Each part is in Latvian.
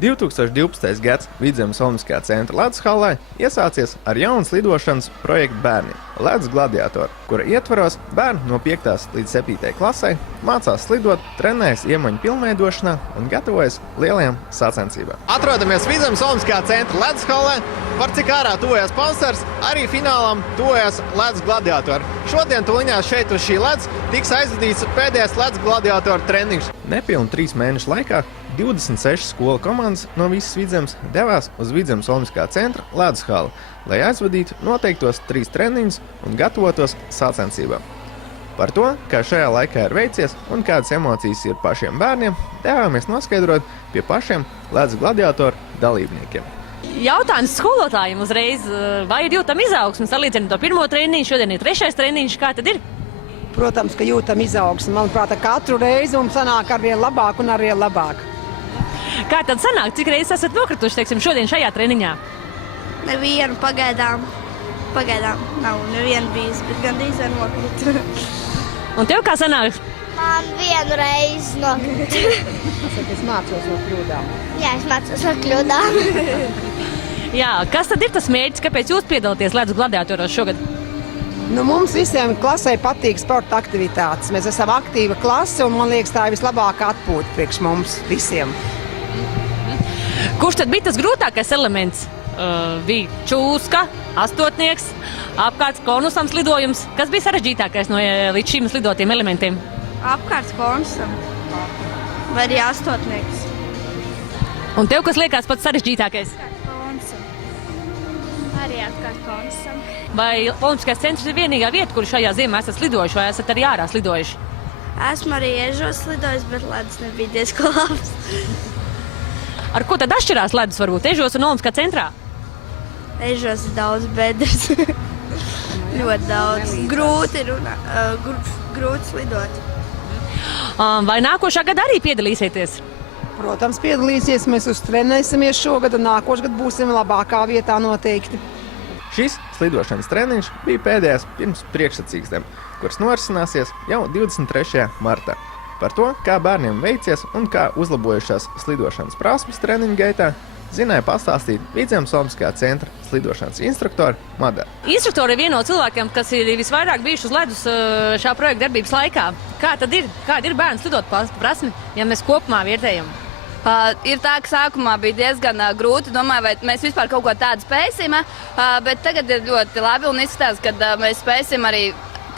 2012. gads Vidzemes Olimpiskajā centra ledus hallē iesācies ar jaunu slidošanas projektu bērniem – Ledus gladiatori, kura ietvaros bērni no 5. līdz 7. klasē mācās slidot, trenējas iemaņu pilnveidošanā un gatavojas lielajām sacensībām. Atrodamies Vidzemes Olimpiskajā centra ledus hallē, par cik ārā tuvojas pavasars, arī finālam tuvojas Ledus gladiatori. Šodien tuliņās šeit uz šī ledus tiks aizvadīts pēdējais Ledus gladiatoru treniņš. Nepilni 3 mēnešu laikā 26 skolu komandas no visas Vidzemes devās uz Vidzemes Olimpiskā centra ledus halli, lai aizvadītu noteiktos 3 treniņus un gatavotos sacensībām. Par to, kā šajā laikā ir veicies un kādas emocijas ir pašiem bērniem, devāmies noskaidrot pie pašiem Ledus gladiatoru dalībniekiem. Jautājums skolotājiem uzreiz, vai ir jūtama izaugsme salīdzinot to 1. treniņu, šodien ir 3. treniņš, kā tad ir? Protams, ka jūtam izaugsmi. Manuprāt, katru reizi mums sanāk arvien labāk un arvien labāk. Kā tad sanāk? Cik reizes esat nokrituši, teiksim, šodien šajā treniņā? Nevienu pagaidām. Pagaidām nav nevienu bijis, bet gandrīz var nokrit. Un tev kā sanāk? Man vienu reizi nokrit. Es mācos no kļūdām. Jā, es mācos no kļūdām. Jā, kas tad ir tas mērķis, kāpēc jūs piedalāties Ledus gladiatoros šogad? Mums visiem klasē patīk sporta aktivitātes. Mēs esam aktīva klase un man liekas, tā ir vislabākā atpūta priekš mums visiem. Kurš tad bija tas grūtākais elements? Bija čūska, astotnieks, apkārt konusam slidojums. Kas bija sarežģītākais no līdz šim slidotiem elementiem? Apkārt konusam. Vai arī astotnieks. Un tev, kas liekas pats sarežģītākais? Konusam. Arī apkārt konusam. Vai Olimpiskais centrs ir vienīgā vieta, kur šajā ziemā esat slidojuši, vai esat arī ārā slidojuši? Esmu arī Ežos slidojis, bet ledus nebija diezko labs. Ar ko tad atšķirās ledus varbūt Ežos un Olimpiskā centrā? Ežos ir daudz bedres. Ļoti daudz. Grūti grūti slidot. Vai nākošā gada arī piedalīsieties? Protams, piedalīsies. Mēs uztrenēsimies šogad un nākošgad būsim labākā vietā noteikti. Šis slidošanas treniņš bija pēdējais pirms priekšsacīkstēm, kuras norisināsies jau 23. martā. Par to, kā bērniem veicies un kā uzlabojušās slidošanas prasmes treniņu gaitā, zināja pastāstīt Vidzemes Olimpiskā centra slidošanas instruktori Madara. Instruktori ir viena no cilvēkiem, kas ir visvairāk bijuši uz ledus šā projekta darbības laikā. Kā tad ir? Kāda ir bērnu slidot prasme, ja mēs kopumā vērtējam? Ir tā, ka sākumā bija diezgan grūti, domāju, vai mēs vispār kaut ko tādu spēsim, bet tagad ir ļoti labi un izskatās, ka mēs spēsim arī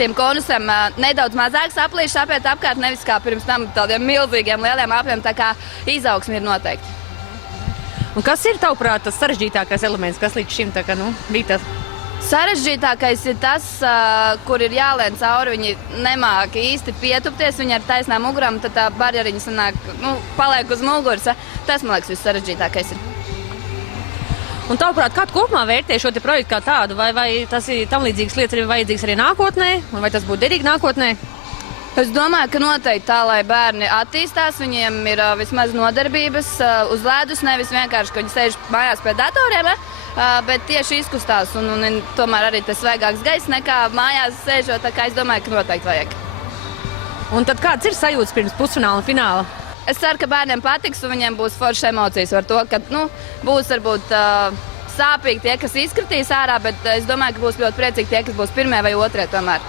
tiem konusiem nedaudz mazāk saplīšus apiet apkārt, nevis kā pirms tam tādiem milzīgiem lieliem apiem, tā kā izaugsme ir noteikti. Un kas ir, tavuprāt, tas sarežģītākais elements, kas līdz šim bija tas? Sarežģītākais ir tas, kur ir jālien cauri, viņi nemāk īsti pietupties, viņi ar taisnām mugurām, tad tā barjeriņa sanāk, paliek uz muguras. Tas, man liekas, viss sarežģītākais ir. Un tavuprāt, kā tu kopumā vērtē šo te projektu kā tādu, vai tas ir tam līdzīgas lietas ir vajadzīgas arī nākotnē, un vai tas būtu derīgi nākotnē? Es domāju, ka noteikti tā, lai bērni attīstās, viņiem ir vismaz nodarbības uz ledus, nevis vienkārši, ka viņi sēž mājās pie datoriem, bet tieši izkustās un tomēr arī tas svaigāks gaiss nekā mājās sēžot, tā kā es domāju, ka noteikti vajag. Un tad kāds ir sajūtas pirms pusfināla un fināla? Es ceru, ka bērniem patiks un viņiem būs foršas emocijas par to, ka būs varbūt sāpīgi tie, kas izkritīs ārā, bet es domāju, ka būs ļoti priecīgi tie, kas būs pirmie vai otrie tomēr.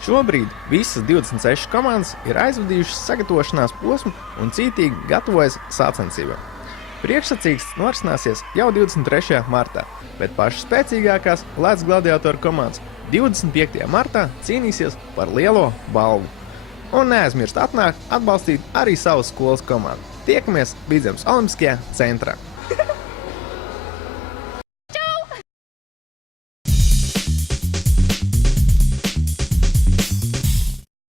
Šobrīd visas 26 komandas ir aizvadījušas sagatavošanās posmu un cītīgi gatavojas sacensībām. Priekšsacīksts norisināsies jau 23. martā, bet pašas spēcīgākās Ledus gladiatoru komandas 25. martā cīnīsies par lielo balvu. Un neaizmirst atbalstīt arī savas skolas komandu. Tiekamies Vidzemes Olimpiskajā centrā!